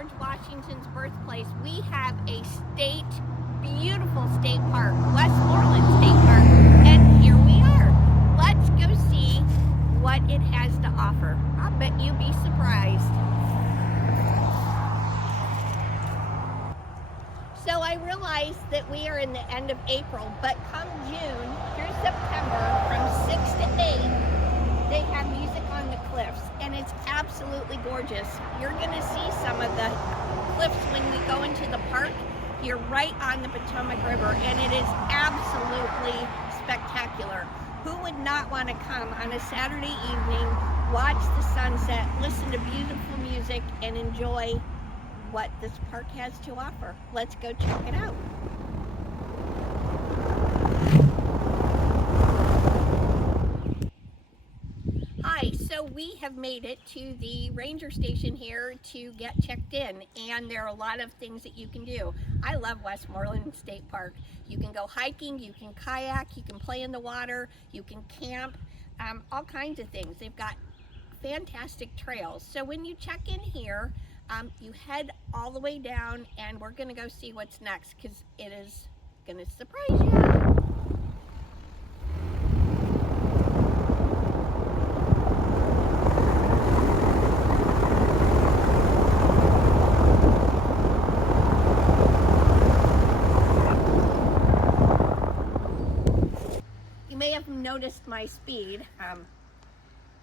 George Washington's birthplace, we have a beautiful state park, Westmoreland State Park, and here we are. Let's go see what it has to offer. I bet you'll be surprised. So I realize that we are in the end of April, but come June through September, from 6 to 8, they have music on the cliffs, and it's absolutely gorgeous. You're going to see some of the cliffs when we go into the park. You're right on the Potomac River, and it is absolutely spectacular. Who would not want to come on a Saturday evening, watch the sunset, listen to beautiful music, and enjoy what this park has to offer? Let's go check it out. Hi, so we have made it to the ranger station here to get checked in, and there are a lot of things that you can do. I love Westmoreland State Park. You can go hiking, you can kayak, you can play in the water, you can camp, all kinds of things. They've got fantastic trails. So when you check in here, you head all the way down, and we're gonna go see what's next because it is gonna surprise you. You may have noticed my speed.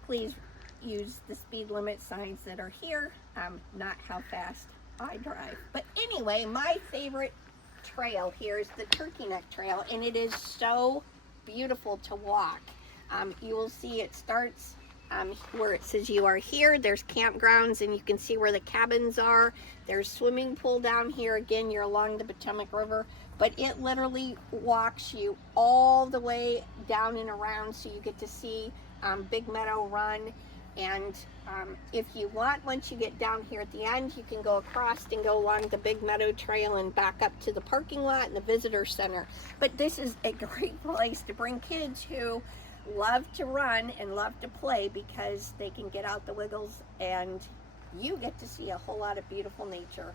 Please use the speed limit signs that are here, not how fast I drive. But anyway, my favorite trail here is the Turkey Neck Trail, and it is so beautiful to walk. You will see it starts where it says you are here. There's campgrounds, and you can see where the cabins are. There's swimming pool down here. Again, you're along the Potomac River, but it literally walks you all the way down and around, so you get to see Big Meadow Run. And if you want, once you get down here at the end, you can go across and go along the Big Meadow Trail and back up to the parking lot and the visitor center. But this is a great place to bring kids who love to run and love to play, because they can get out the wiggles and you get to see a whole lot of beautiful nature.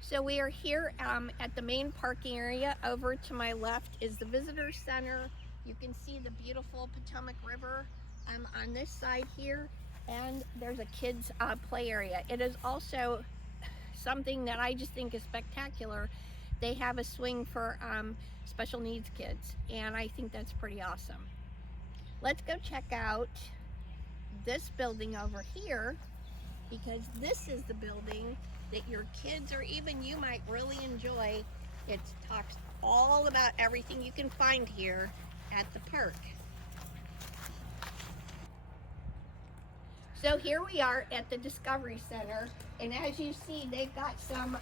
So we are here at the main parking area. Over to my left is the visitor center. You can see the beautiful Potomac River on this side here, and there's a kids play area. It is also something that I just think is spectacular. They have a swing for special needs kids, and I think that's pretty awesome. Let's go check out this building over here, because this is the building that your kids or even you might really enjoy. It talks all about everything you can find here at the park. So here we are at the Discovery Center, and as you see, they've got some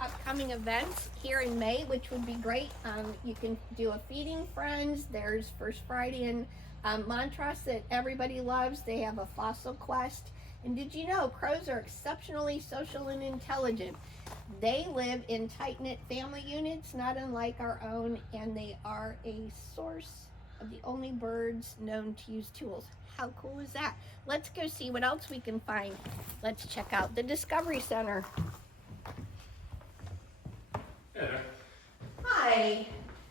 upcoming events here in May, which would be great. You can do a Feeding Friends. There's First Friday in Montrose that everybody loves. They have a fossil quest. And did you know crows are exceptionally social and intelligent? They live in tight-knit family units, not unlike our own, and they are a source of the only birds known to use tools. How cool is that? Let's go see what else we can find. Let's check out the Discovery Center. Hey. Hi.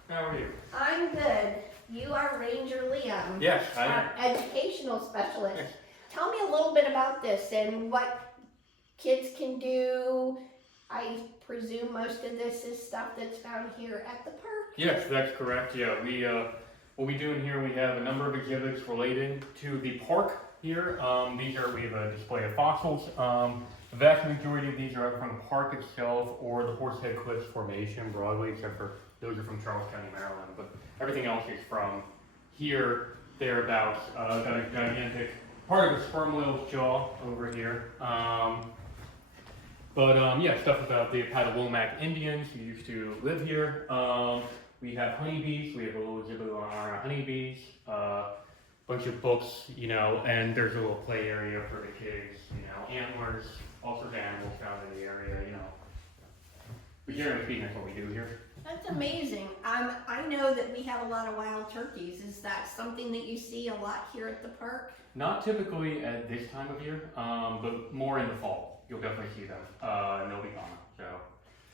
How are you? I'm good. You are Ranger Liam. Yes, I am. Our educational specialist. Tell me a little bit about this and what kids can do. I presume most of this is stuff that's found here at the park. Yes, that's correct. Yeah, what we do in here, we have a number of exhibits related to the park here. We have a display of fossils. The vast majority of these are either from the park itself or the Horsehead Cliffs Formation broadly, except for those are from Charles County, Maryland. But everything else is from here, thereabouts. Got a gigantic part of a sperm whale's jaw over here. Yeah, stuff about the Patawomac Indians who used to live here. We have honeybees. We have a little exhibit on our honeybees. Bunch of books, and there's a little play area for the kids. Antlers, all sorts of animals found in the area. But generally speaking, that's what we do here. That's amazing. I know that we have a lot of wild turkeys. Is that something that you see a lot here at the park? Not typically at this time of year, but more in the fall. You'll definitely see them, and they'll be gone. So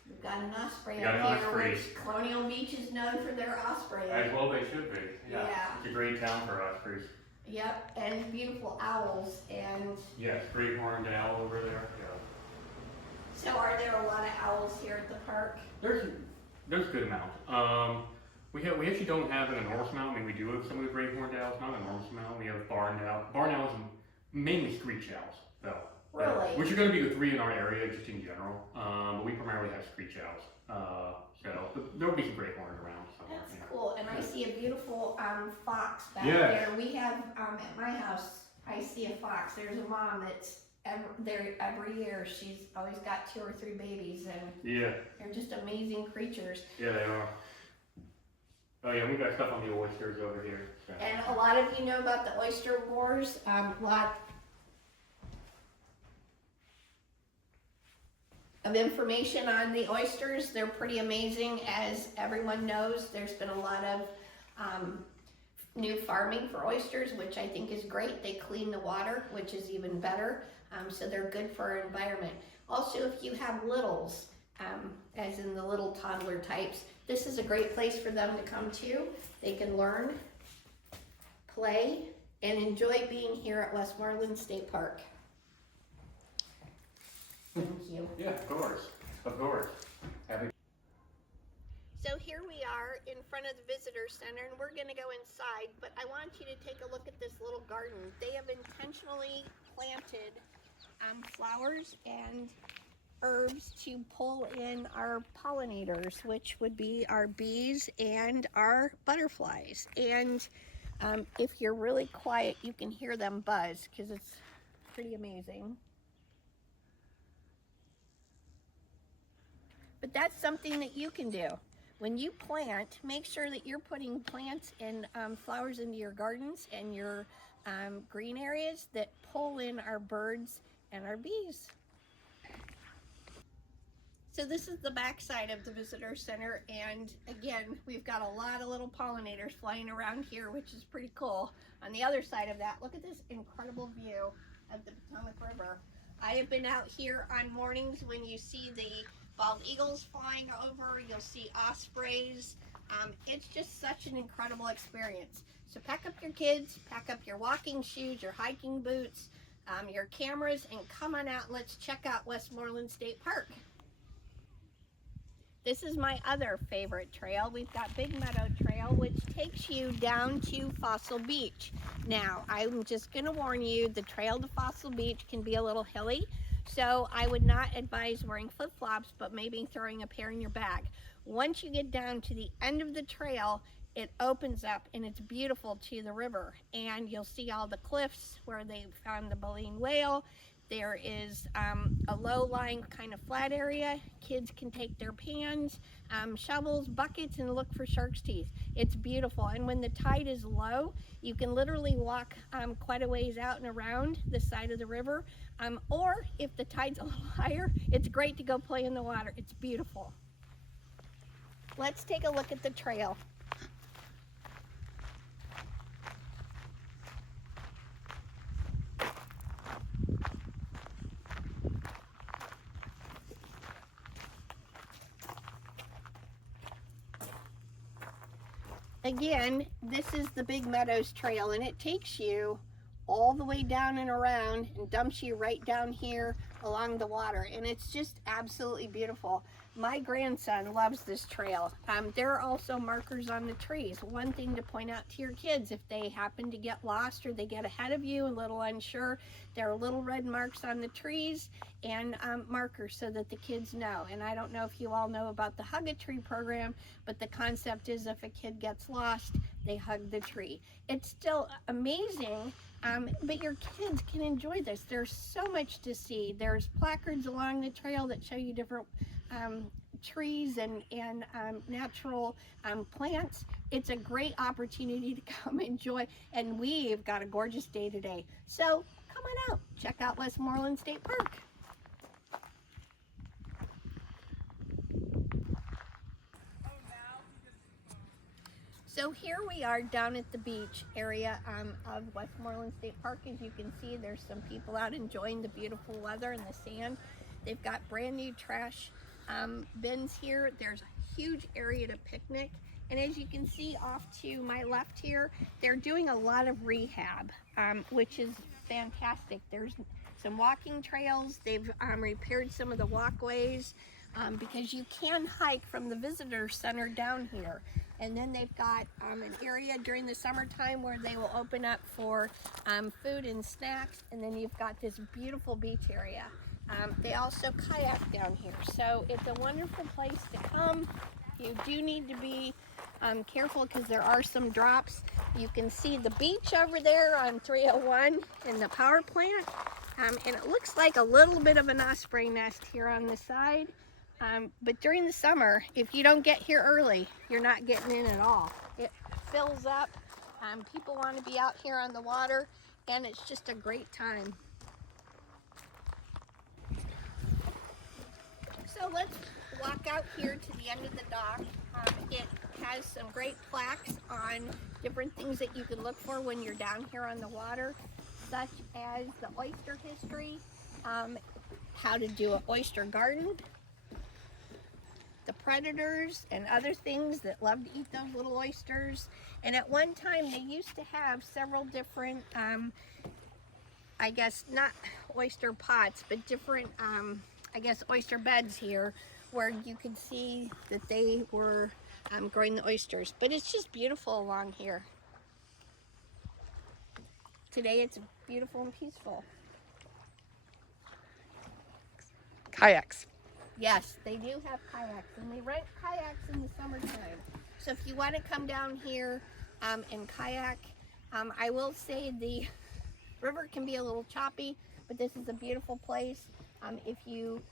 We've got an osprey got up an here, osprey. which Colonial Beach is known for their osprey. as well they should be. Yeah. It's a great town for ospreys. Yep, and beautiful owls. And Yes, great horned owl over there. Yeah. so, are there a lot of owls here at the park? There's a good amount. We actually don't have an enormous amount. I mean, we do have some of the great horned owls, not an enormous amount. We have barn owls and mainly screech owls, though. Really? Which are going to be the three in our area, just in general. But we primarily have screech owls. But there will be some great horns around somewhere. That's cool. And I see a beautiful fox back Yes. there. We have at my house. I see a fox. There's a mom that's there every year. She's always got 2 or 3 babies, and Yeah, they're just amazing creatures. yeah, they are. Oh yeah, we got stuff on the oysters over here. So. And a lot of you know about the oyster wars. Lot of information on the oysters. They're pretty amazing, as everyone knows. There's been a lot of new farming for oysters, which I think is great. They clean the water, which is even better. So they're good for our environment. Also, if you have littles, as in the little toddler types, this is a great place for them to come to. They can learn, play, and enjoy being here at Westmoreland State Park. Thank you. Yeah, of course. Of course. Happy. So here we are in front of the visitor center, and we're going to go inside, but I want you to take a look at this little garden. They have intentionally planted flowers and herbs to pull in our pollinators, which would be our bees and our butterflies. And if you're really quiet, you can hear them buzz, because it's pretty amazing. But that's something that you can do. When you plant, make sure that you're putting plants and flowers into your gardens and your green areas that pull in our birds and our bees. So this is the back side of the visitor center, and again, we've got a lot of little pollinators flying around here, which is pretty cool. On the other side of that, look at this incredible view of the Potomac River. I have been out here on mornings when you see the bald eagles flying over, you'll see ospreys. It's just such an incredible experience. So pack up your kids, pack up your walking shoes, your hiking boots, your cameras, and come on out and let's check out Westmoreland State Park. This is my other favorite trail. We've got Big Meadow Trail, which takes you down to Fossil Beach. Now, I'm just gonna warn you, the trail to Fossil Beach can be a little hilly, so I would not advise wearing flip-flops, but maybe throwing a pair in your bag. Once you get down to the end of the trail, it opens up and it's beautiful to the river, and you'll see all the cliffs where they found the baleen whale. There is a low-lying kind of flat area. Kids can take their pans, shovels, buckets, and look for shark's teeth. It's beautiful, and when the tide is low, you can literally walk quite a ways out and around the side of the river, or if the tide's a little higher, it's great to go play in the water. It's beautiful. Let's take a look at the trail. Again, this is the Big Meadows Trail, and it takes you all the way down and around and dumps you right down here along the water, and it's just absolutely beautiful. My grandson loves this trail. There are also markers on the trees. One thing to point out to your kids, if they happen to get lost or they get ahead of you, a little unsure, there are little red marks on the trees and markers so that the kids know. And I don't know if you all know about the Hug a Tree program, but the concept is if a kid gets lost, they hug the tree. It's still amazing, but your kids can enjoy this. There's so much to see. There's placards along the trail that show you different trees and natural plants. It's a great opportunity to come enjoy, and we've got a gorgeous day today. So come on out, check out Westmoreland State Park. So here we are down at the beach area of Westmoreland State Park. As you can see, there's some people out enjoying the beautiful weather and the sand. They've got brand new trash bins here. There's a huge area to picnic. And as you can see off to my left here, they're doing a lot of rehab, which is fantastic. There's some walking trails. They've repaired some of the walkways because you can hike from the visitor center down here. And then they've got an area during the summertime where they will open up for food and snacks. And then you've got this beautiful beach area. They also kayak down here. So it's a wonderful place to come. You do need to be careful because there are some drops. You can see the beach over there on 301 and the power plant. And it looks like a little bit of an osprey nest here on the side. But during the summer, if you don't get here early, you're not getting in at all. It fills up. People want to be out here on the water, and it's just a great time. So let's walk out here to the end of the dock. It has some great plaques on different things that you can look for when you're down here on the water, such as the oyster history, how to do an oyster garden, the predators and other things that love to eat those little oysters. And at one time they used to have several different, I guess not oyster pots, but different, I guess oyster beds here where you could see that they were growing the oysters. But it's just beautiful along here. Today it's beautiful and peaceful. Kayaks. Yes, they do have kayaks, and they rent kayaks in the summertime. So if you want to come down here and kayak, I will say the river can be a little choppy, but this is a beautiful place. If you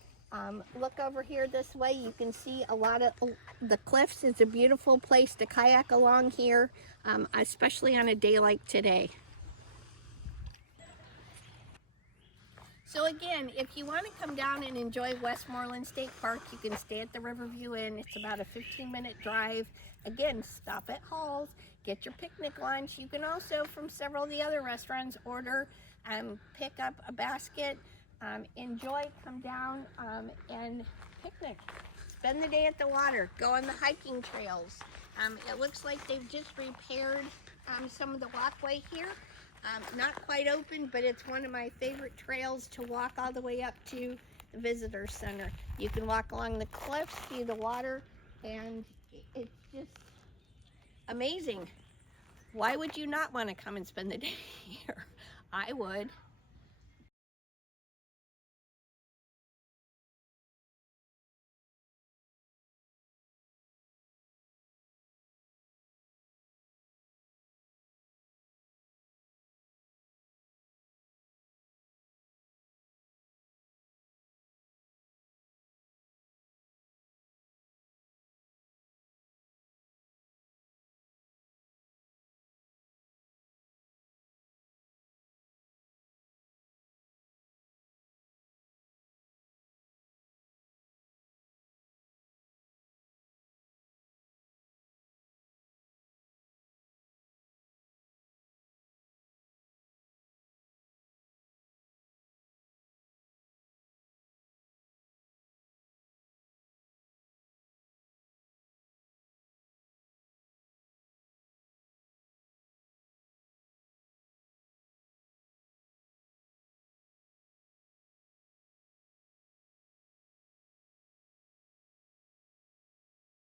look over here this way, you can see a lot of the cliffs. It's a beautiful place to kayak along here, especially on a day like today. So again, if you want to come down and enjoy Westmoreland State Park, you can stay at the Riverview Inn. It's about a 15-minute drive. Again, stop at Hall's, get your picnic lunch. You can also, from several of the other restaurants, order, pick up a basket, enjoy, come down and picnic. Spend the day at the water, go on the hiking trails. It looks like they've just repaired some of the walkway here. Not quite open, but it's one of my favorite trails to walk all the way up to the visitor center. You can walk along the cliffs, see the water, and it's just amazing. Why would you not want to come and spend the day here? I would.